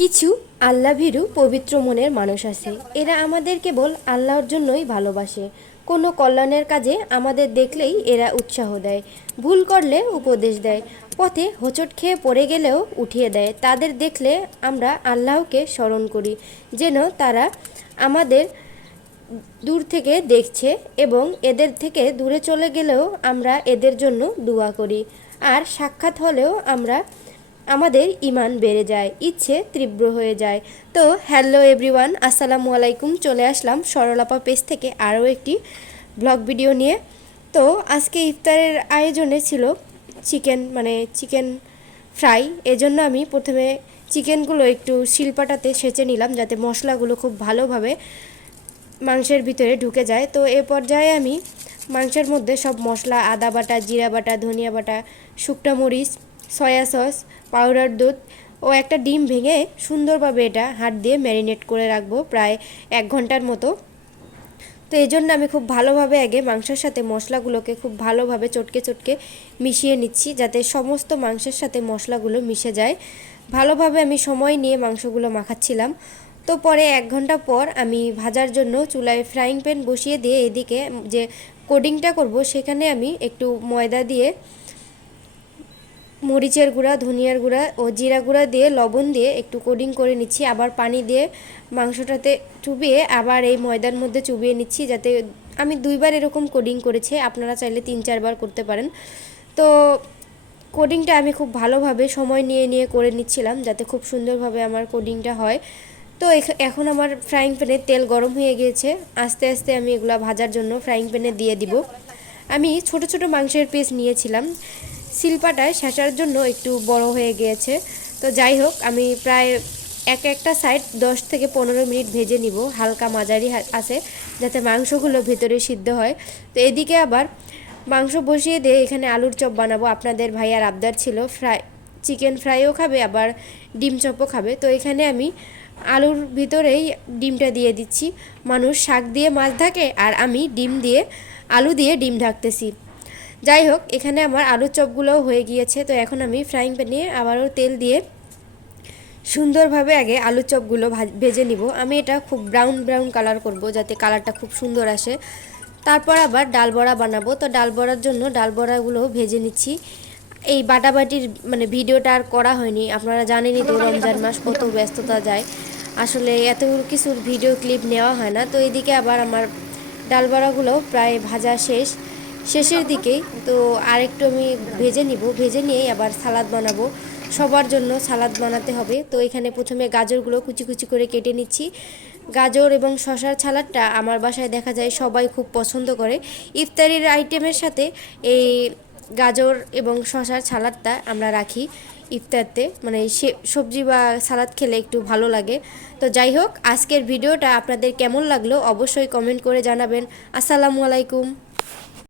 কিছু আল্লাভীরু পবিত্র মনের মানুষ আছে। এরা আমাদের কেবল আল্লাহর জন্যই ভালোবাসে। কোনো কল্যাণের কাজে আমাদের দেখলেই এরা উৎসাহ দেয়, ভুল করলে উপদেশ দেয়, পথে হোঁচট খেয়ে পড়ে গেলেও উঠিয়ে দেয়। তাদের দেখলে আমরা আল্লাহকে স্মরণ করি, যেন তারা আমাদের দূর থেকে দেখছে, এবং এদের থেকে দূরে চলে গেলেও আমরা এদের জন্য দোয়া করি। আর সাক্ষাৎ হলেও আমাদের ঈমান বেড়ে যায়, ইচ্ছে তীব্র হয়ে যায়। তো হ্যালো এভরিওয়ান, আসসালামু আলাইকুম। চলে আসলাম সরলাপা পেজ থেকে আরও একটি ব্লগ ভিডিও নিয়ে। তো আজকে ইফতারের আয়োজনে ছিল চিকেন ফ্রাই। এজন্য আমি প্রথমে চিকেনগুলো একটু শিলপাটাতে সেঁচে নিলাম, যাতে মশলাগুলো খুব ভালোভাবে মাংসের ভিতরে ঢুকে যায়। তো এ পর্যায়ে আমি মাংসের মধ্যে সব মশলা, আদা বাটা, জিরা বাটা, ধনিয়া বাটা, শুকনো মরিচ, সয়া সস, পাউডার দুধ ও একটা ডিম ভেঙে সুন্দরভাবে এটা হাত দিয়ে ম্যারিনেট করে রাখবো প্রায় 1 ঘন্টার মতো। তো এই জন্য আমি খুব ভালোভাবে আগে মাংসের সাথে মশলাগুলোকে খুব ভালোভাবে চটকে চটকে মিশিয়ে নিচ্ছি, যাতে সমস্ত মাংসের সাথে মশলাগুলো মিশে যায়। ভালোভাবে আমি সময় নিয়ে মাংসগুলো মাখাচ্ছিলাম। তো পরে 1 ঘন্টা পর আমি ভাজার জন্য চুলায় ফ্রাইং প্যান বসিয়ে দিয়ে এদিকে যে কোডিংটা করব সেখানে আমি একটু ময়দা দিয়ে মরিচের গুঁড়া, ধনিয়ার গুঁড়া ও জিরা গুঁড়া দিয়ে লবণ দিয়ে একটু কোডিং করে নিচ্ছি। আবার পানি দিয়ে মাংসটাতে চুবিয়ে আবার এই ময়দার মধ্যে চুবিয়ে নিচ্ছি, যাতে আমি 2বার এরকম কোডিং করেছি, আপনারা চাইলে 3-4বার করতে পারেন। তো কোডিংটা আমি খুব ভালোভাবে সময় নিয়ে নিয়ে করে নিচ্ছিলাম, যাতে খুব সুন্দরভাবে আমার কোডিংটা হয়। তো এখন আমার ফ্রাইং প্যানে তেল গরম হয়ে গিয়েছে। আস্তে আস্তে আমি এগুলো ভাজার জন্য ফ্রাইং প্যানে দিয়ে দিব। আমি ছোট ছোট মাংসের পিস নিয়েছিলাম, শিলপাটায় সেঁচার জন্য একটু বড় হয়ে গিয়েছে। তো যাই হোক, আমি প্রায় একটা সাইড 10 থেকে 15 মিনিট ভেজে নিব, হালকা মাঝারি আছে, যাতে মাংসগুলো ভেতরে সিদ্ধ হয়। তো এদিকে আবার মাংস বসিয়ে দিয়ে এখানে আলুর চপ বানাবো। আপনাদের ভাইয়ার আবদার ছিল চিকেন ফ্রাইও খাবে, আবার ডিম চপও খাবে। তো এখানে আমি আলুর ভিতরেই ডিমটা দিয়ে দিচ্ছি। মানুষ শাক দিয়ে মাছ ঢাকে, আর আমি আলু দিয়ে ডিম ঢাকতেছি। যাই হোক, এখানে আমার আলুর চপগুলোও হয়ে গিয়েছে। তো এখন আমি ফ্রাইং প্যানে আবারও তেল দিয়ে সুন্দরভাবে আগে আলুর চপগুলো ভেজে নিব। আমি এটা খুব ব্রাউন ব্রাউন কালার করব, যাতে কালারটা খুব সুন্দর আসে। তারপর আবার ডাল বড়া বানাবো। তো ডাল বড়ার জন্য ডাল বড়াগুলো ভেজে নিচ্ছি। এই বাটাবাটির ভিডিওটা আর করা হয়নি, আপনারা জানেনই তো রমজান মাস কত ব্যস্ততা যায়, আসলে এত কিছুর ভিডিও ক্লিপ নেওয়া হয় না। তো এদিকে আবার আমার ডাল বড়াগুলো প্রায় ভাজা শেষের দিকেই। তো আরেকটু আমি ভেজে নিব, ভেজে নিয়েই আবার সালাদ বানাবো। সবার জন্য সালাদ বানাতে হবে। তো এখানে প্রথমে গাজরগুলো কুচি কুচি করে কেটে নিচ্ছি। গাজর এবং শসার সালাদটা আমার বাসায় দেখা যায় সবাই খুব পছন্দ করে। ইফতারির আইটেমের সাথে এই গাজর এবং শসার সালাদটা আমরা রাখি ইফতারতে, সবজি বা সালাদ খেলে একটু ভালো লাগে। তো যাই হোক, আজকের ভিডিওটা আপনাদের কেমন লাগলো অবশ্যই কমেন্ট করে জানাবেন। আসসালামু আলাইকুম।